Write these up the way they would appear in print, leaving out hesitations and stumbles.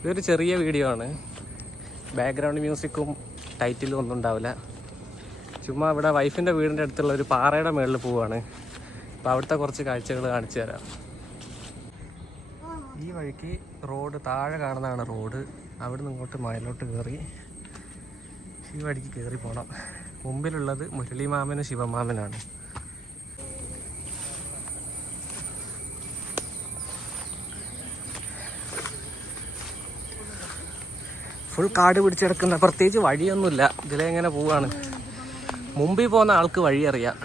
ഇതൊരു ചെറിയ വീഡിയോ ആണ്. ബാക്ക്ഗ്രൗണ്ട് മ്യൂസിക്കും ടൈറ്റിലും ഒന്നും ഉണ്ടാവില്ല. ചുമ്മാ ഇവിടെ വൈഫിൻ്റെ വീടിൻ്റെ അടുത്തുള്ള ഒരു പാറയുടെ മുകളിൽ പോവുകയാണ്. അപ്പോൾ അവിടുത്തെ കുറച്ച് കാഴ്ചകൾ കാണിച്ചു തരാം. ഈ വഴിക്ക് റോഡ് താഴെ കാണുന്നതാണ് റോഡ്. അവിടെ നിന്ന് ഇങ്ങോട്ട് മയിലോട്ട് കയറി ഈ വഴിക്ക് കയറി പോകണം. മുമ്പിലുള്ളത് മുരളിമാമനും ശിവമാമനാണ്. ഫുൾ കാട് പിടിച്ചെടുക്കുന്ന, പ്രത്യേകിച്ച് വഴിയൊന്നുമില്ല. ഇതിലെങ്ങനെ പോവാണ്. മുമ്പിൽ പോകുന്ന ആൾക്ക് വഴി അറിയാം.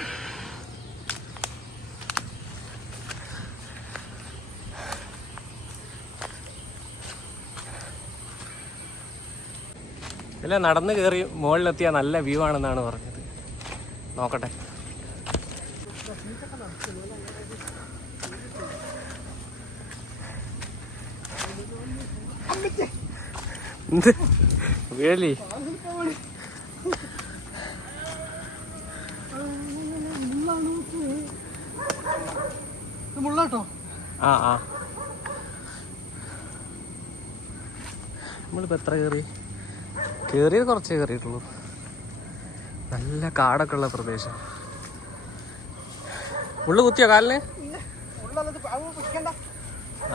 ഇതിലെ നടന്ന് കയറി മുകളിലെത്തിയാൽ നല്ല വ്യൂ ആണെന്നാണ് പറഞ്ഞത്. നോക്കട്ടെ. എന്ത് വേലി? ആ ആ നമ്മളിപ്പോൾ എത്ര കയറിയത് കുറച്ചേ കയറിയിട്ടുള്ളൂ. നല്ല കാടൊക്കെ ഉള്ള പ്രദേശം. ഉള്ളു കുത്തിയോ കാലിന്?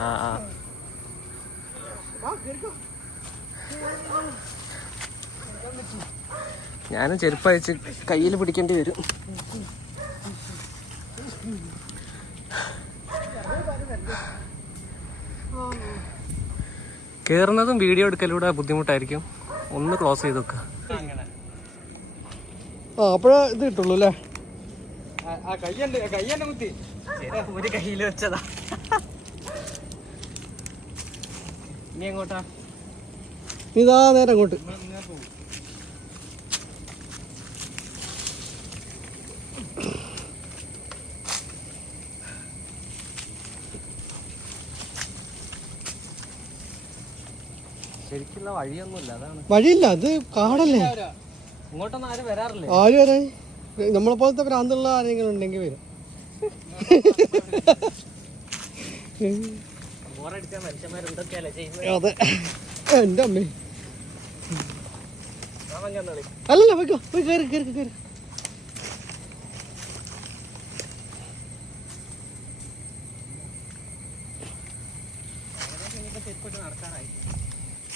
ആ ആ ഞാനും ചെരുപ്പ് അയച്ച് കയ്യിൽ പിടിക്കേണ്ടി വരും. കയറുന്നതും വീഡിയോ എടുക്കലൂടെ ബുദ്ധിമുട്ടായിരിക്കും. ഒന്ന് ക്ലോസ് ചെയ്ത് വെക്കുക. അപ്പോഴേ ഇത് കിട്ടുള്ളൂ അല്ലേ? ഒരു കയ്യിൽ വെച്ചതാ. ഇനി എങ്ങോട്ടാ? ഇതാ നേരെ അങ്ങോട്ട്. ശരിക്കുള്ള വഴിയൊന്നുമില്ല, അതാണ്. വഴിയില്ല, അത് കാടല്ലേ. ഇങ്ങോട്ടൊന്നും ആരും വരാറില്ലേ? ആര് വരാൻ? നമ്മളെ പോലത്തെ ഭ്രാന്തുള്ള ആരെങ്കിലും ഉണ്ടെങ്കിൽ വരും. അതെ, എന്റെ അമ്മേ. അല്ലല്ല, പോയിക്കോ, പോയി കയറി കയറി കയറി.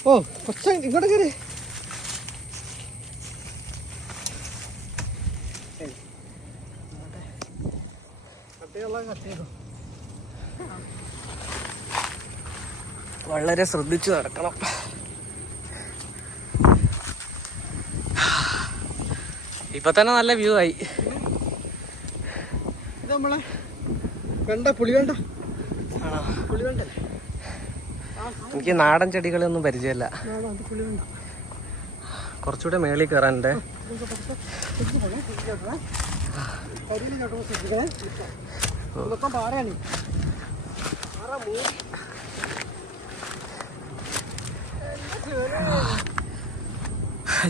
ഓ കുറച്ച് ഇങ്ങോട്ട് കയറി. വളരെ ശ്രദ്ധിച്ചു നടക്കണം. ഇപ്പൊ തന്നെ നല്ല വ്യൂ ആയി. ഇത് നമ്മളെ വേണ്ട പുളി വേണ്ട പുളി വേണ്ടല്ലേ? എനിക്ക് നാടൻ ചെടികളൊന്നും പരിചയമില്ല. കുറച്ചുകൂടെ മേളിൽ കയറാനുണ്ട്.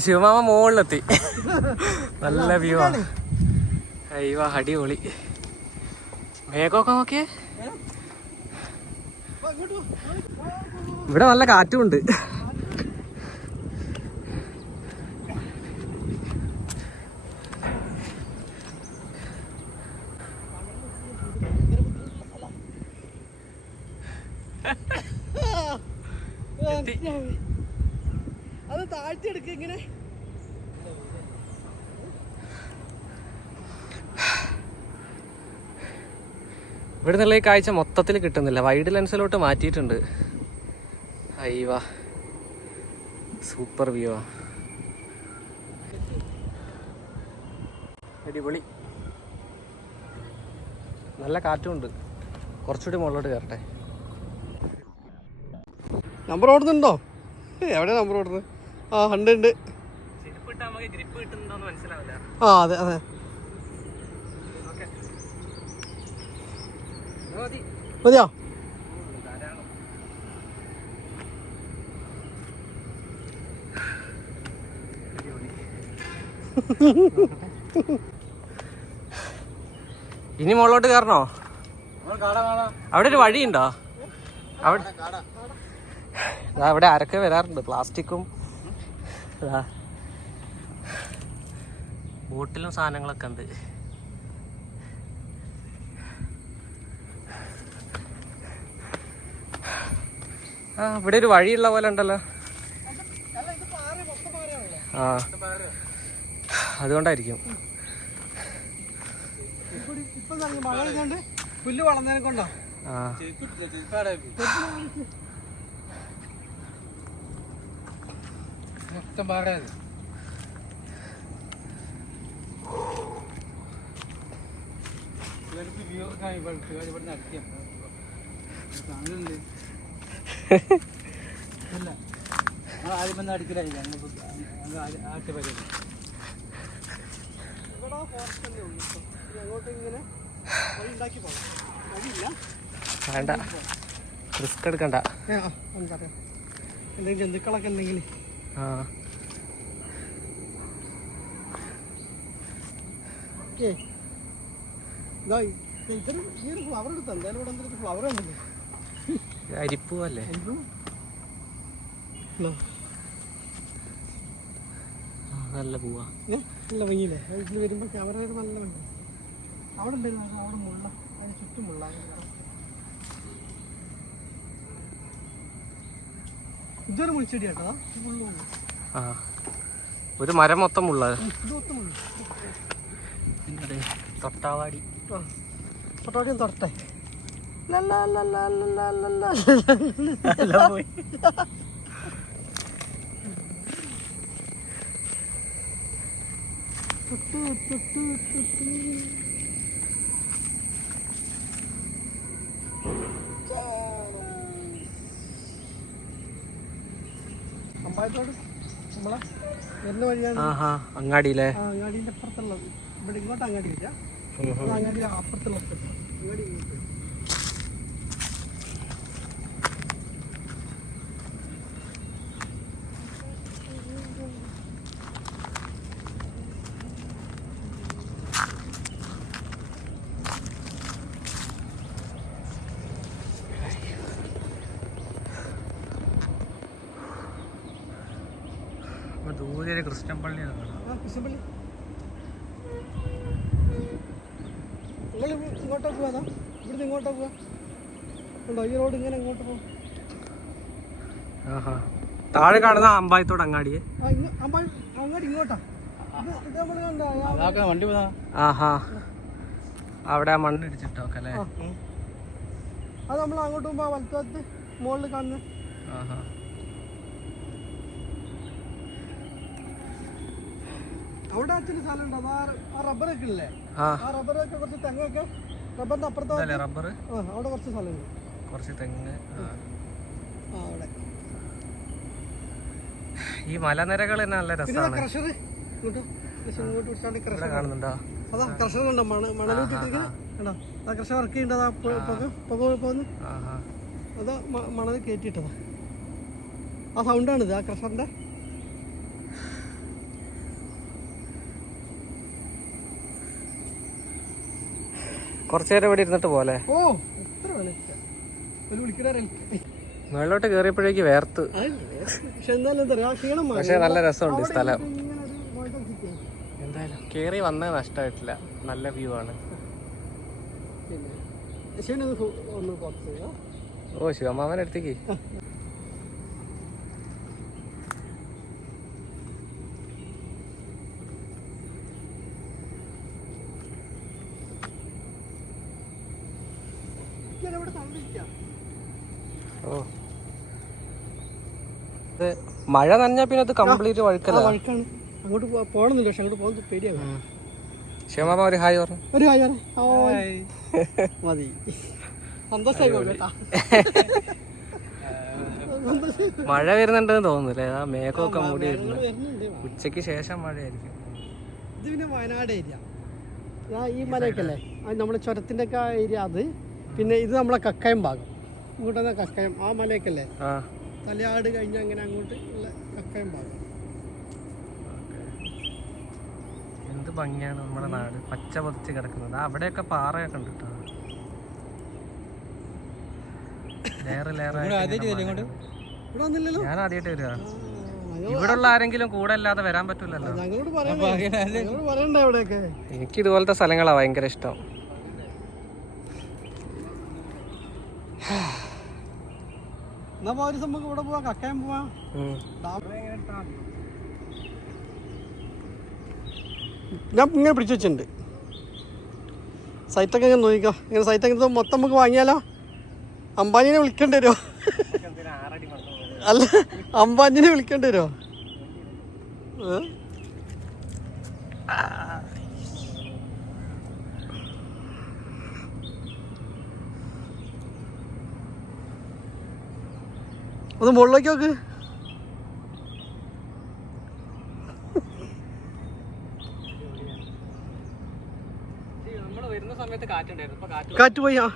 ശിവമാമ മുകളിലെത്തി. നല്ല വ്യൂ ആണ്. അയ്യോ അടിപൊളി. മേഘമൊക്കെ നോക്കിയേ. ഇവിടെ നല്ല കാറ്റുമുണ്ട്. അത് താഴ്ത്തി എടുക്ക. ഇങ്ങനെ ഇവിടെ നിന്നുള്ള ഈ കാഴ്ച മൊത്തത്തിൽ കിട്ടുന്നില്ല. വൈഡ് ലെൻസിലോട്ട് മാറ്റിയിട്ടുണ്ട്. അയ്യോ സൂപ്പർ വ്യൂ. അടിപൊളി. നല്ല കാറ്റുമുണ്ട്. കുറച്ചുകൂടി മുകളിലോട്ട് കയറട്ടെ. നമ്പർ ഓടുന്നുണ്ടോ? എവിടെയാ നമ്പർ ഓടുന്നത്? ആ ഉണ്ട് ഉണ്ട്. ആ അതെ അതെ. മതിയോ? ഇനി മുകളിലോട്ട് കയറണോ? അവിടെ ഒരു വഴിയുണ്ടോ? അവിടെ അവിടെ ആരൊക്കെ വരാറുണ്ട്, പ്ലാസ്റ്റിക്കും ബോട്ടിലും സാധനങ്ങളൊക്കെ ഉണ്ട്. ആ ഇവിടെ ഒരു വഴിയുള്ള പോലെ ഉണ്ടല്ലോ. ആ അതുകൊണ്ടായിരിക്കും. പുല്ല് വളർന്നതിനെ കൊണ്ടോ. ആ മൊത്തം പാറയത്. ആദ്യം അടിക്കലായില്ല ആദ്യത്തെ പരിപാടി. അങ്ങോട്ട് ഇങ്ങനെ വഴി ഉണ്ടാക്കി പോകാം. വഴിയില്ല, വേണ്ട, റിസ്ക് എടുക്കണ്ട. എന്താ പറയാ, എന്തെങ്കിലും ജന്തുക്കളൊക്കെ ഉണ്ടെങ്കിൽ. ആ ഓക്കെ, ഇതൊരു ഈ ഒരു ഫ്ലവർ എടുത്ത എന്തായാലും ഇവിടെ എന്തൊരു ഫ്ലവർ ഉണ്ടല്ലോ. അരിപ്പൂവല്ലേ? നല്ല പൂവാ, നല്ല ഭംഗിയില്ലേ? ഇതിൽ വരുമ്പോൾ ക്യാമറയിൽ നല്ല ഭംഗി. അവിടെ ഉണ്ടായിരുന്നു, അവിടെ മുള്ള, അതിന് ചുറ്റും മുള്ള. ഇതൊരു മുൾച്ചെടി കേട്ടോ, മുള്ളുണ്ട്. ആ ഒരു മരം മൊത്തം മുള്ള. ഇത് മൊത്തം മുള്ള. തൊട്ടാവാടി. തൊട്ടാവാടിയും തൊട്ടെ. അമ്പായത്തോട് നമ്മളെ വരുന്ന വഴിയാണ്. അങ്ങാടിയിലെ അങ്ങാടിന്റെ അപ്പുറത്തുള്ളത്. ഇവിടെ ഇങ്ങോട്ട് അങ്ങാടി ഇല്ല, അങ്ങാടിയുടെ അപ്പുറത്തുള്ള അങ്ങാടി. ദൂരെ ക്രിസ്ത്യൻപള്ളിയാണ്. ക്രിസ്ത്യൻപള്ളി നിങ്ങൾ ഇങ്ങോട്ടാ പോവാ? ഇവിടുന്ന് ഇങ്ങോട്ടാ പോവാ? ഉണ്ടോ ഈ റോഡ് ഇങ്ങനെ ഇങ്ങോട്ട് പോകും? താഴെ കാണുന്ന അമ്പായത്തോട് അങ്ങാടിയെ. അങ്ങാടി ഇങ്ങോട്ടാ. ഇത് നമ്മൾ കണ്ട വണ്ടി. അവിടെ മണ്ണ് ഇടിച്ചിട്ടൊക്കെ അല്ലേ? അത് നമ്മൾ അങ്ങോട്ട് പോകുമ്പോ വലത്തോട്ട് മുകളിൽ കാണുന്നത്. അവിടെ അച്ഛന് സ്ഥലം ഉണ്ട്. ആ റബ്ബറൊക്കെ ഇല്ലേ? ആ റബ്ബറൊക്കെ കുറച്ച് തെങ്ങൊക്കെ റബ്ബറിന്റെ അപ്പുറത്തെ റബ്ബർ. അവിടെ കുറച്ച് സ്ഥലമുണ്ട്, കുറച്ച് തെങ്ങ്. അവിടെ ഈ മലനിരകൾ തന്നെ നല്ല രസമാണ്. ക്രഷർ ഇങ്ങോട്ട് പിടിച്ചാണ്ട് ക്രഷർ കാണുന്നുണ്ടോ? അതാ ക്രഷർ കണ്ടോ, മണലിട്ടിരിക്കണോ? ആ ക്രഷർ വർക്ക് ചെയ്യേണ്ടതാ, പുക പോകുന്നു. അതാ മണൽ കയറ്റിയിട്ടതാ. ആ സൗണ്ടാണിത്, ആ ക്രഷറിന്റെ. കുറച്ചേരം ഇവിടെ ഇരുന്നിട്ട് പോലെ. ഓ എത്ര മുകളിലോട്ട് കേറിയപ്പോഴേക്ക് വേർത്ത്. പക്ഷെ നല്ല രസമുണ്ട് സ്ഥലം. എന്തായാലും കേറി വന്നത് നഷ്ടമായിട്ടില്ല, നല്ല വ്യൂ ആണ്. ഓ ശിവമാമൻ അടുത്തേക്ക്. ഓ മഴ നനഞ്ഞാ പിന്നെ അത് കംപ്ലീറ്റ് വഴുക്കല്ല. അങ്ങോട്ട് പോകണമെന്നില്ല, പക്ഷെ അങ്ങോട്ട് പോകുന്നത് പേടിയാകും. ശിവമാമ ഒരു ഹായ് പറഞ്ഞു. ഒരു ഹായ് മതി. സന്തോഷമായി. മഴ വരുന്നുണ്ടെന്ന് തോന്നുന്നില്ലേ? ആ മേഘമൊക്കെ മൂടി വരുന്നു. ഉച്ചക്ക് ശേഷം മഴയായിരിക്കും. ഇത് പിന്നെ വയനാട് ഏരിയ, ഈ മലയൊക്കെ അല്ലേ, നമ്മുടെ ചുരത്തിന്റെ ഒക്കെ ഏരിയ അത്. പിന്നെ ഇത് നമ്മളെ കക്കയം ഭാഗം, ഇങ്ങോട്ട് കക്കയം ആ മലയൊക്കെ അല്ലേ, തലയാട് കഴിഞ്ഞ അങ്ങനെ അങ്ങോട്ട് ഉള്ള കക്കയം ഭാഗം. എന്ത് ഭംഗിയാണ് നമ്മുടെ നാട്, പച്ച പതിച്ച് കിടക്കുന്നത്. അവിടെയൊക്കെ പാറയൊക്കെ ഉണ്ട് കേട്ടോ, ലെയർ ലെയർ. ഇവിടെ വന്നില്ലല്ലോ. ഞാൻ ആദ്യമായിട്ട് വരിക. ഇവിടെ ഉള്ള ആരെങ്കിലും കൂടെ അല്ലാതെ വരാൻ പറ്റൂലല്ലോ. ഞങ്ങളോട് പറയണ്ടേ ഇവിടെയൊക്കെ. എനിക്ക് ഇതുപോലത്തെ സ്ഥലങ്ങളാ ഭയങ്കര ഇഷ്ടം. എന്നാ ഒരു നമുക്ക് ഇവിടെ പോവാം, കക്കയം പോവാം. ഞാൻ ഇങ്ങനെ പിടിച്ചു വെച്ചിട്ടുണ്ട്. സൈറ്റൊക്കെ ഇങ്ങനെ നോക്കിക്കാം. ഇങ്ങനെ സൈറ്റൊക്കെ മൊത്തം നമുക്ക് വാങ്ങിയാലോ? അംബാനിനെ വിളിക്കേണ്ടി വരുമോ? അല്ല, അംബാനിനെ വിളിക്കേണ്ടി വരുമോ? ഒന്ന് മുകളിലേക്ക് നോക്ക്. കാറ്റ് പോയി. ആ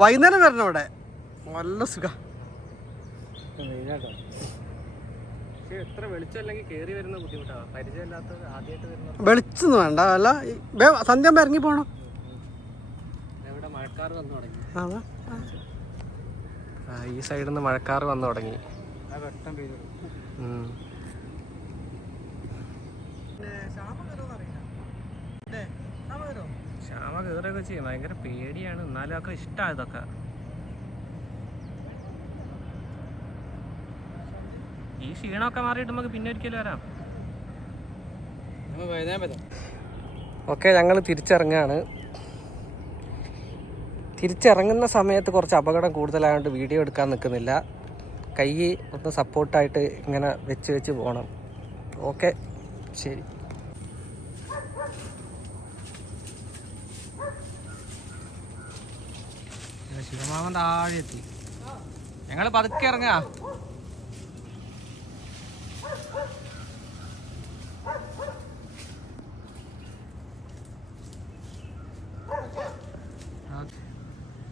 വൈകുന്നേരം വരണം ഇവിടെ, നല്ല സുഖ. വെളിച്ചൊന്നും വേണ്ട. അല്ല സന്ധ്യ ഇറങ്ങി പോണം. മഴക്കാറ് വന്നു തുടങ്ങി. ഈ സൈഡിൽ നിന്ന് മഴക്കാറ് വന്നു തുടങ്ങി. ക്ഷാമ കയറുകയൊക്കെ ചെയ്യും. ഭയങ്കര പേടിയാണ്. എന്നാലും ഒക്കെ ഇഷ്ടമാണ് ഇതൊക്കെ. ഈ ക്ഷീണമൊക്കെ മാറിയിട്ട് നമുക്ക് പിന്നെ ഒരിക്കലും വരാം. ഓക്കെ, ഞങ്ങൾ തിരിച്ചിറങ്ങുകയാണ്. തിരിച്ചിറങ്ങുന്ന സമയത്ത് കുറച്ച് അപകടം കൂടുതലായതുകൊണ്ട് വീഡിയോ എടുക്കാൻ നിൽക്കുന്നില്ല. കൈ ഒന്ന് സപ്പോർട്ടായിട്ട് ഇങ്ങനെ വെച്ച് പോകണം. ഓക്കെ, ശരി. ശിവമാമൻ താഴെ എത്തി. ഞങ്ങൾ പതുക്കെ ഇറങ്ങുക.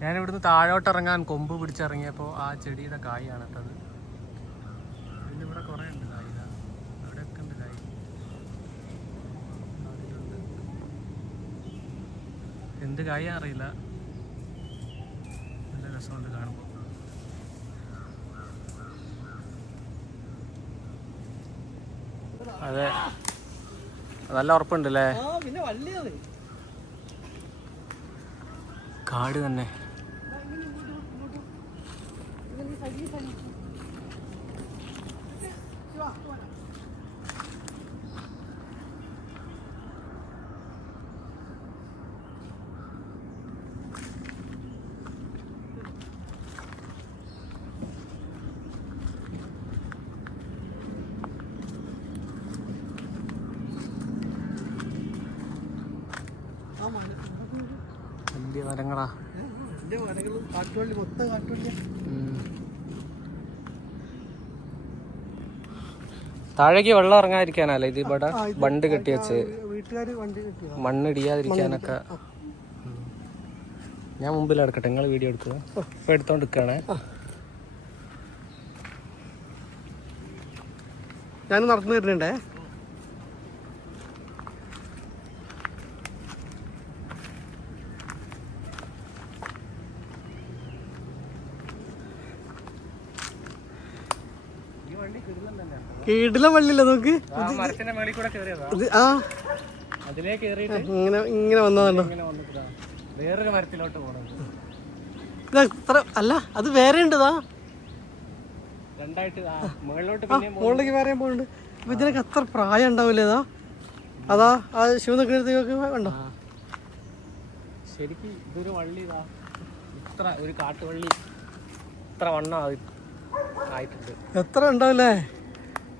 ഞാനിവിടുന്ന് താഴോട്ട് ഇറങ്ങാൻ കൊമ്പ് പിടിച്ചിറങ്ങിയപ്പോൾ ആ ചെടിയുടെ കായാണ് ഇട്ടത്. ഇതിൻ്റെ ഇവിടെ കുറേ ഉണ്ട് കായ്. അവിടെയൊക്കെ ഉണ്ട് കായ്. അതിലുണ്ട്. എന്ത് കായ അറിയില്ല. നല്ല രസമുണ്ട് കാണുമ്പോൾ. അതെ, നല്ല ഉറപ്പുണ്ടല്ലേ. കാട് തന്നെ. വലിയ മരങ്ങളാ. താഴേക്ക് വെള്ളം ഇറങ്ങാതിരിക്കാനല്ലേ ഇത് ഇവിടെ ബണ്ട് കെട്ടി വെച്ച്, മണ്ണിടിയാതിരിക്കാനൊക്കെ. ഞാൻ മുമ്പിൽ എടുക്കട്ടെ, നിങ്ങൾ വീഡിയോ എടുക്കുക. ഇപ്പൊ എടുത്തോണ്ട് നിൽക്കുകയാണേ. ഞാൻ നടന്നു വരുന്നുണ്ടേ. കീടില വള്ളില്ല നോക്ക്. ഇങ്ങനെ വന്നതാണോ? വേറൊരു മരത്തിലോട്ട് പോകണം. അല്ല, അത് വേറെ ഉണ്ടതാ. രണ്ടായിട്ട് മുകളിലേക്ക് വേറെ പോകുന്നുണ്ട്. അപ്പൊ ഇതിനൊക്കെ അത്ര പ്രായം ഉണ്ടാവില്ലേ? അതാ ആ ശിവനൊക്കെ കണ്ടോ? ശരിക്കും ഇതൊരു വള്ളി ഇതാ, ഇത്ര ഒരു കാട്ടുവള്ളി ഇത്ര വണ്ണം ആയിട്ടുണ്ട്. എത്ര ഉണ്ടാവില്ലേ?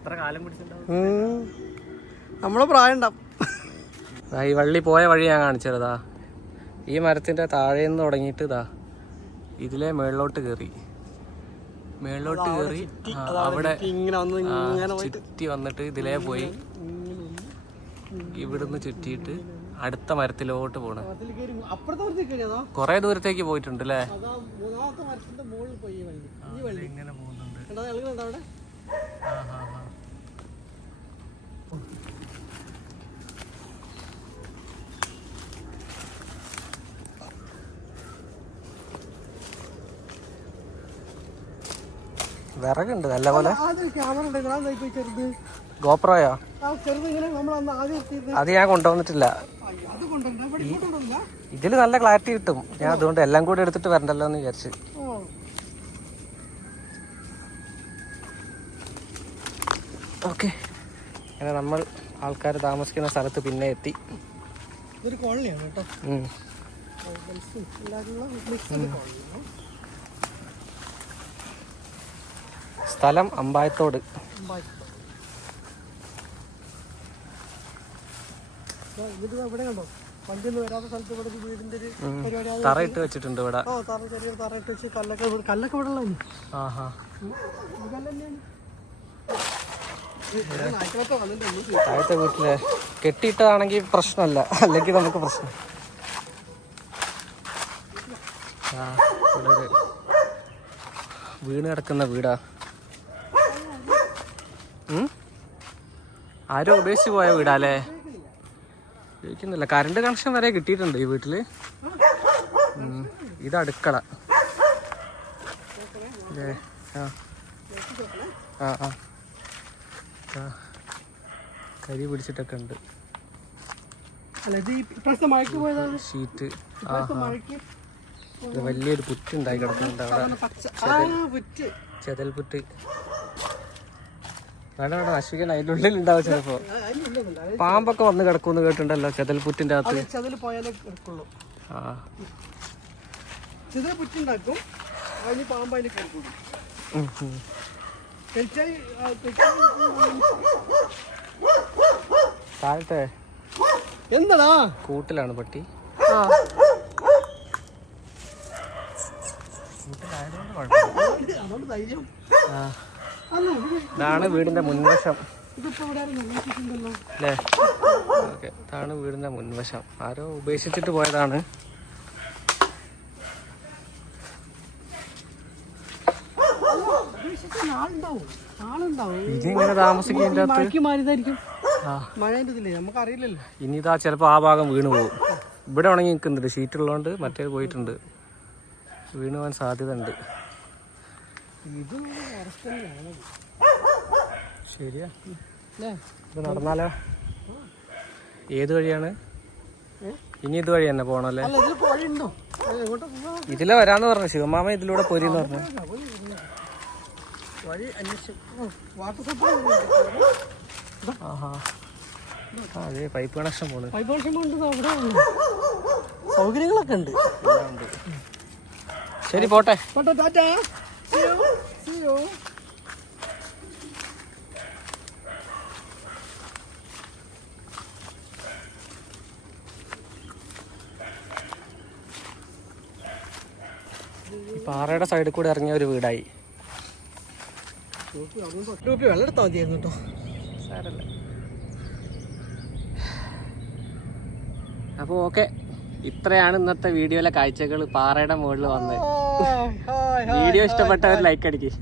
എത്ര കാലം പിടിച്ചിട്ടുണ്ടാവും. നമ്മളെ പ്രായം ഉണ്ടാവും. ഈ വള്ളി പോയ വഴി ഞാൻ കാണിച്ചതാ. ഈ മരത്തിന്റെ താഴെ നിന്ന് തുടങ്ങിയിട്ട് ഇതാ ഇതിലെ മേളിലോട്ട് കയറി അവിടെ ചുറ്റി വന്നിട്ട് ഇതിലേ പോയി ഇവിടുന്ന് ചുറ്റിയിട്ട് അടുത്ത മരത്തിലോട്ട് പോണ. കൊറേ ദൂരത്തേക്ക് പോയിട്ടുണ്ട് അല്ലേ? ഇങ്ങനെ പോകുന്നുണ്ട്. വിറകുണ്ട് നല്ലപോലെ. ആദ്യം ക്യാമറ ഉണ്ട്, ചെറുത് ഗോപ്രോയോ? ചെറുത് ഇങ്ങനെ നമ്മൾ അന്ന് ആദ്യം അത് ഞാൻ കൊണ്ടുവന്നിട്ടില്ല. അത് കൊണ്ടുവന്നില്ല. ഇതിൽ നല്ല ക്ലാരിറ്റി കിട്ടും. ഞാൻ അതുകൊണ്ട് എല്ലാം കൂടി എടുത്തിട്ട് വരണ്ടല്ലോ എന്ന് വിചാരിച്ചു. ഓക്കെ, അങ്ങനെ നമ്മൾ ആൾക്കാർ താമസിക്കുന്ന സ്ഥലത്ത് പിന്നെ എത്തി. ഇതൊരു കോളനിയാണ് കേട്ടോ. സ്ഥലം അമ്പായത്തോട്. ഇവിടെ കണ്ടോ, വണ്ടിയൊന്നും വരാത്ത സ്ഥലത്ത് ഇവിടെ വീടിന്റെ ഒരു പരിപാടി തറയിട്ട് വെച്ചിട്ടുണ്ട് ഇവിടെ. ചെറിയൊരു തറയിട്ട് വെച്ച് കല്ലൊക്കെ ഇവിടെ ഉള്ളു. താഴത്തെ വീട്ടില് കെട്ടിയിട്ടതാണെങ്കിൽ പ്രശ്നമല്ല, അല്ലെങ്കിൽ നമുക്ക് പ്രശ്നം. ഇവിടെ വീണ് കിടക്കുന്ന വീടാ. ആരോ ഉപേക്ഷിച്ച് പോയ വീടാല്ലേ? ഉപയോഗിക്കുന്നില്ല. കറണ്ട് കണക്ഷൻ വരെ കിട്ടിയിട്ടുണ്ട് ഈ വീട്ടില്. ഇത് അടുക്കള. കരി പിടിച്ചിട്ടൊക്കെ ഉണ്ട്. ഷീറ്റ്. വലിയൊരു പുറ്റുണ്ടായി കിടക്കുന്നുണ്ട് അവിടെ. ചെതൽപുറ്റ് വേണ്ട വേണ്ട, നശിക്കാൻ അതിൻ്റെ ഉള്ളിൽ ഉണ്ടാവും ചിലപ്പോ. പാമ്പൊക്കെ വന്ന് കിടക്കുമെന്ന് കേട്ടിട്ടുണ്ടല്ലോ ചെതൽപുറ്റിന്റെ അകത്ത്. താഴത്തെ എന്താടാ കൂട്ടിലാണ് പട്ടി. ഇതാണ് വീടിന്റെ മുൻവശം അല്ലേ? ഓക്കെ, ഇതാണ് വീടിന്റെ മുൻവശം. ആരോ ഉപേക്ഷിച്ചിട്ട് പോയതാണ്. ഇനി ഇങ്ങനെ താമസിക്കുന്നതിന്റെ നമുക്കറിയില്ലല്ലോ. ഇനി ഇതാ ചിലപ്പോ ആ ഭാഗം വീണ് പോകും. ഇവിടെ ഉണങ്ങി നിൽക്കുന്നുണ്ട്, ഷീറ്റ് ഉള്ളതുകൊണ്ട്. മറ്റേ പോയിട്ടുണ്ട്, വീണ് പോകാൻ സാധ്യത ഉണ്ട്. ശരിയാ, ഇത് നടന്നാലോ? ഏത് വഴിയാണ് ഇനി? ഇത് വഴി തന്നെ പോണല്ലേ? ഇതിലെ വരാന്ന് പറഞ്ഞു ശിവമാമ. ഇതിലൂടെ പോരിന്ന് പറഞ്ഞു. അതെ, പൈപ്പ് കണക്ഷൻ പോണ്. സൗകര്യങ്ങളൊക്കെ ഉണ്ട്. ശരി, പോട്ടെ. പാറയുടെ സൈഡിൽ കൂടെ ഇറങ്ങിയ ഒരു വീടായി. വെള്ളം എടുത്താൽ മതിയായിരുന്നു കേട്ടോ. സാരല്ല. അപ്പോൾ ഓക്കെ, ഇത്രയാണ് ഇന്നത്തെ വീഡിയോയിലെ കാഴ്ചകൾ. പാറയുടെ മുകളിൽ വന്ന് വീഡിയോ ഇഷ്ടപ്പെട്ടവർ ലൈക്ക് അടിക്കും.